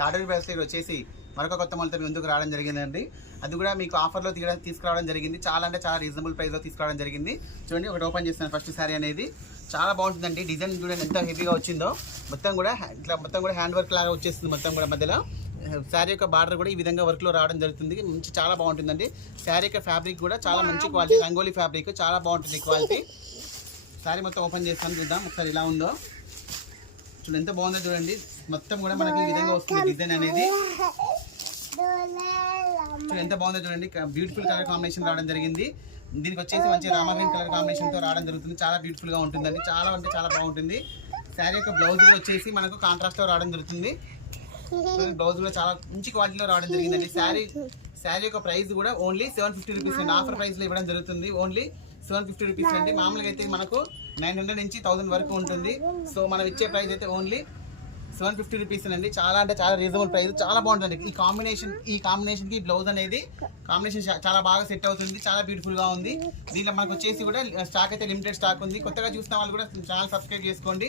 Taduri brothers దగ్గర వచ్చేసి మరొక కొత్త మొలతో ముందుకు రావడం జరిగిందండి. అది కూడా మీకు ఆఫర్లో తీసుకురావడం జరిగింది. చాలా అంటే చాలా రీజనబుల్ ప్రైస్లో తీసుకురావడం జరిగింది. చూడండి, ఒకటి ఓపెన్ చేస్తాను. ఫస్ట్ శారీ అనేది చాలా బాగుంటుందండి. డిజైన్ చూడండి ఎంత హెవీగా వచ్చిందో. మొత్తం కూడా హ్యాండ్ వర్క్ లాగా వచ్చేస్తుంది. మొత్తం కూడా మధ్యలో శారీ యొక్క బార్డర్ కూడా ఈ విధంగా వర్క్లో రావడం జరుగుతుంది. మంచి చాలా బాగుంటుందండి. శారీ యొక్క ఫ్యాబ్రిక్ కూడా చాలా మంచి క్వాలిటీ, రంగోలీ ఫ్యాబ్రిక్ చాలా బాగుంటుంది క్వాలిటీ. శారీ మొత్తం ఓపెన్ చేస్తాను, చూద్దాం ఒకసారి ఇలా ఉందో. చూడండి ఎంత బాగుందో చూడండి. మొత్తం కూడా మనకి ఈ విధంగా వస్తుంది డిజైన్ అనేది. చూడండి ఎంత బాగుందో చూడండి. బ్యూటిఫుల్ కలర్ కాంబినేషన్ రావడం జరిగింది. దీనికి వచ్చేసి మంచి రామా గ్రీన్ కలర్ కాంబినేషన్తో రావడం జరుగుతుంది. చాలా బ్యూటిఫుల్గా ఉంటుందండి. చాలా అంటే చాలా బాగుంటుంది. శారీ యొక్క బ్లౌజ్ కూడా వచ్చేసి మనకు కాంట్రాస్ట్లో రావడం జరుగుతుంది. బ్లౌజ్ కూడా చాలా మంచి క్వాలిటీలో రావడం జరిగిందండి. శారీ యొక్క ప్రైస్ కూడా ఓన్లీ 750 రూపీస్ అండి. ఆఫర్ ప్రైస్లో ఇవ్వడం జరుగుతుంది. ఓన్లీ 750 రూపీస్ అండి. మామూలుగా అయితే మనకు 900 నుంచి 1000 వరకు ఉంటుంది. సో మనం ఇచ్చే ప్రైస్ అయితే ఓన్లీ 750 రూపీస్ అండి. చాలా అంటే చాలా రీజనబుల్ ప్రైస్, చాలా బాగుంటుంది. ఈ కాంబినేషన్కి బ్లౌజ్ అనేది కాంబినేషన్ చాలా బాగా సెట్ అవుతుంది. చాలా బ్యూటిఫుల్గా ఉంది. దీంట్లో మనకు వచ్చేసి కూడా స్టాక్ అయితే లిమిటెడ్ స్టాక్ ఉంది. కొత్తగా చూసిన వాళ్ళు కూడా ఛానల్ సబ్స్క్రైబ్ చేసుకోండి.